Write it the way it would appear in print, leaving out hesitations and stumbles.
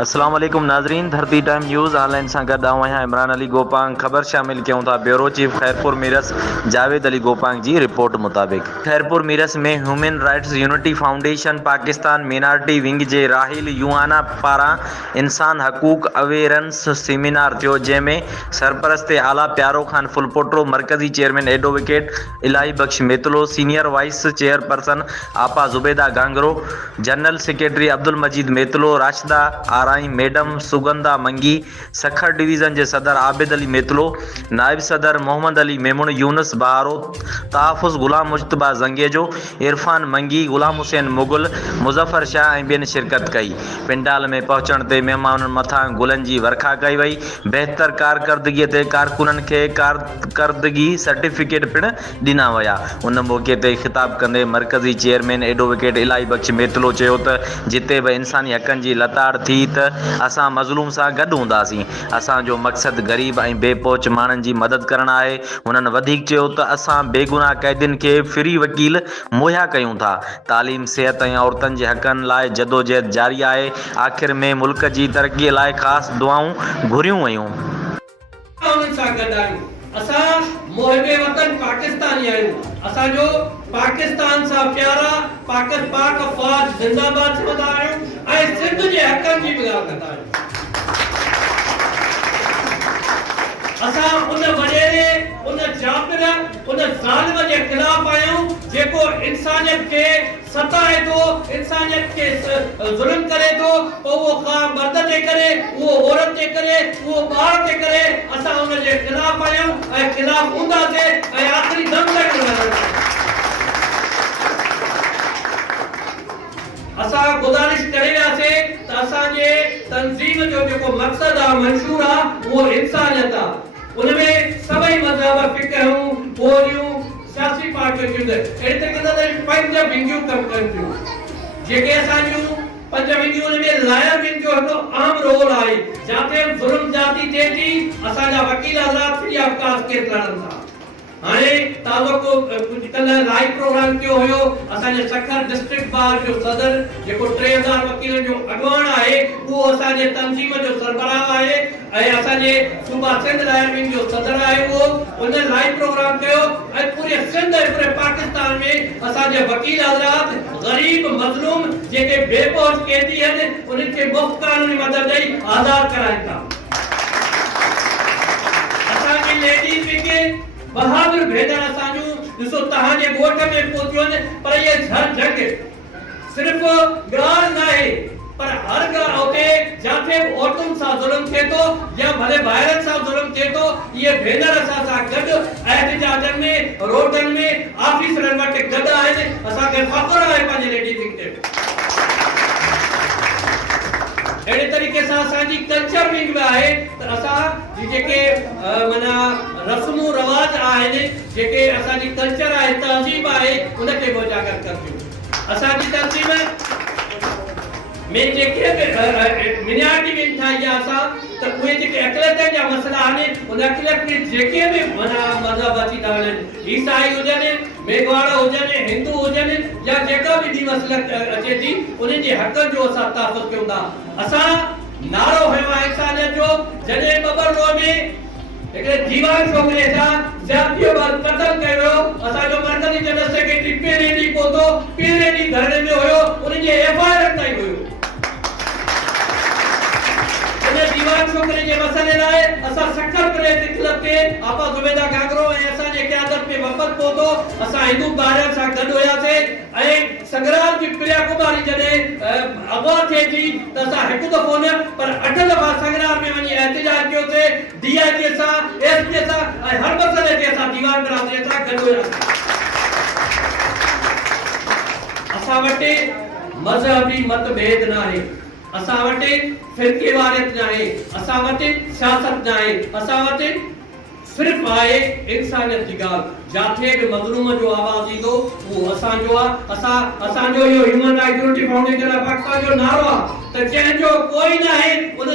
अस्सलाम वालेकुम नाजरीन, धरती टाइम न्यूज़ ऑनलाइन से गॾु आहियां इमरान अली गोपांग। ख़बर शामिल कयूं था bureau chief Khairpur Mirs Javed Ali Gopang ji report मुताबिक़ खैरपुर मीरस में human rights unity foundation Pakistan minority wing जे राहिल युआना पारां इंसान हक़ूक़ अवेयरेंस सेमिनार थियो, जंहिंमें सरपरस्त आला प्यारो खान फुलपोटो, मरकज़ी चेयरमैन एडवोकेट इलाही बख्श मेतलो, सीनियर वाइस चेयरपर्सन आपा ज़ुबैदा गांगरो, जनरल सेक्रेटरी अब्दुल मजीद मेतलो, राशिदा आराई मैडम, सुगंधा मंगी, सखर डिवीज़न के सदर आबिद अली मेतलो, नायब सदर मोहम्मद अली मेमुन, यूनुस बहारो, तहफ़ुज़ गुलाम मुश्तबा जंगेजो, इरफान मंगी, गुलाम हुसैन मुगल, मुज़फ़र शाह ऐं ॿियनि शिरकत कई। पिंडाल में पहुचण ते महिमाननि मथां गुलनि जी वर्खा कई वई। बहितर कारकर्दगीअ ते कारकुननि खे कारकर्दगी सर्टिफिकेट पिण ॾिना विया। उन मौक़े ते ख़िताब कंदे मरकज़ी चेयरमैन एडवोकेट इलाही बख्श मेतलो चयो त जिते बि इंसानी हक़नि जी लताड़ थी त असां मज़लूम सां गॾु हूंदासीं। असांजो मक़सदु ग़रीब ऐं बेपोच माण्हुनि जी मदद करणु आहे। हुननि वधीक चयो त असां बेगुनाह क़ैदियुनि खे फ्री वकील मुहैया कयूं था। तालीम, सिहत ऐं औरतुनि जे हक़नि लाइ जदोजहद जारी आहे। आख़िर में मुल्क जी तरक़ीअ लाइ ख़ासि दुआऊं घुरियूं वयूं। मोहबे वतन पाकिस्तानी आहियूं। असांजो पाकिस्तान सां प्यारा पाक फ़ौज जिंदाबाद चवंदा आहियूं ऐं सिंध जे हक़नि जी बि ॻाल्हि कंदा आहियूं। असां उन वॾेरे, उन जाबिर, उन ज़ालिम जे ख़िलाफ़ आहियूं जेको इंसानियत खे सताए थो, इंसानियत खे ज़ुल्म करे थो, पोइ उहो ख़ासि मर्द ते करे, उहो औरत ते करे, उहो ॿार ते करे। असां उन जे ख़िलाफ़ आहियूं ऐं ख़िलाफ़ हूंदासीं ऐं आख़िरी दम तक रहंदासीं। असां गुज़ारिश करे वियासीं त असांजे तंज़ीम जो जेको मक़सदु आहे, मंशूर आहे, उहो इंसानियत आहे। उनमें सभई मज़हब, फ़िक़हूं, ॿोलियूं, सियासी पार्टियूं जूं अहिड़े तरीक़े सां 5 विंगियूं कमु कनि थियूं। जेके असांजूं 5 विंगियूं, उनमें लायर विंग जो हिकिड़ो अहम रोल आहे। जिते ज़ुल्म जाती थिए थी, असांजा वकील हज़रात फ्री ऑफ कॉस्ट केस लड़नि था। हाणे ताज़ो को कुछ कल्ह लाइव प्रोग्राम कयो हुयो असांजे सखर डिस्ट्रिक्ट बार जो सदर जेको 3000 वकीलनि जो अॻवान आहे, उहो असांजे तंज़ीम जो सरबराह आहे ऐं असांजे सूबा सिंध लायर विंग जो सदर आहे। उहो उन लाइव प्रोग्राम कयो ऐं पूरे सिंध ऐं पूरे पाकिस्तान में असांजे वकील हज़रात ग़रीब मज़लूम जेके बेपोच कैदी आहिनि, उन्हनि खे मुफ़्त क़ानूनी मदद ॾेई आज़ाद कराइनि था। असांजी लेडीज़ विंग बहादुर भेनर असांजूं ॾिसो तव्हांजे ॻोठ में पहुतियूं आहिनि, पर इहे जंग सिर्फ़ ॻाल्हि न आहे, पर हर ॻाल्हि उते जिथे औरतुनि सां ज़ुल्म थिए थो या भले ॿाहिरनि सां ज़ुल्म थिए थो, इहे भेनर असां सां गॾु एहतिजाजनि में, रोडनि में, ऑफिसरनि वटि गॾु आहिनि। असांखे फ़ख़्रु आहे पंहिंजे लेडीज़ ते। अहिड़े तरीक़े सां असांजी कल्चर विंग बि आहे त असां जेके माना रस्मूं रवाज आहिनि, जेके असांजी कल्चर आहे, तहज़ीब आहे, उनखे बि उजागर करदियूं। असांजी तहज़ीब में जेके मिनारिटी विंग ठाही आहे असां, त उहे जेके अक़लियतनि जा मसइला आहिनि, उन अक़लियत में जेके बि माना मज़हब अची था वञनि, ईसाई हुजनि, मेघवाड़ हुजनि, हिंदू हुजनि, या जेका बि ॿी मसइलत अचे थी, उन्हनि जे हक़नि जो असां तहफ़ुज़ कयूं था। असां नारो हयो आहे इंसानियत जो। जॾहिं बबरलो में हिकिड़े दीवान छोकिरे सां ज़्यादतीअ बाबति क़त्ल कयो वियो, असांजो मरकज़ी जनरल सेक्रेटरी पहिरें ॾींहुं पहुतो, पहिरें ॾींहुं धरणे में हुयो, उन्हनि जे FIR ताईं हुयो। दीवान छोकिरे जे मसइले लाइ असां सखर प्रेस क्लब के आपा ज़ुबैदा गांगरो ऐं असांजे क़यादत में वफ़द पहुतो। असां हिंदू भाइरनि सां गॾु हुयासीं ऐं संग्राम जी प्रिया कुमारी जॾहिं अगवा थिए थी त असां हिकु दफ़ो न पर 8 दफ़ा संग्राम में वञी एहतिजाज कयोसीं, DIG सां, SP सां ऐं हर मसइले ते असां दीवान बिरादरी सां गॾु हुयासीं। असां वटि मज़हबी मतभेद न आहे, असां वटि फिरके वारियत न आहे, असां वटि सियासत न आहे, असां वटि सिर्फ़ आहे इंसानियत जी ॻाल्हि। जिथे बि मज़लूम जो आवाज़ ईंदो उहो असांजो आहे। असांजो इहो human rights unity foundation Pakistan जो नारो आहे त जंहिंजो कोई न आहे उन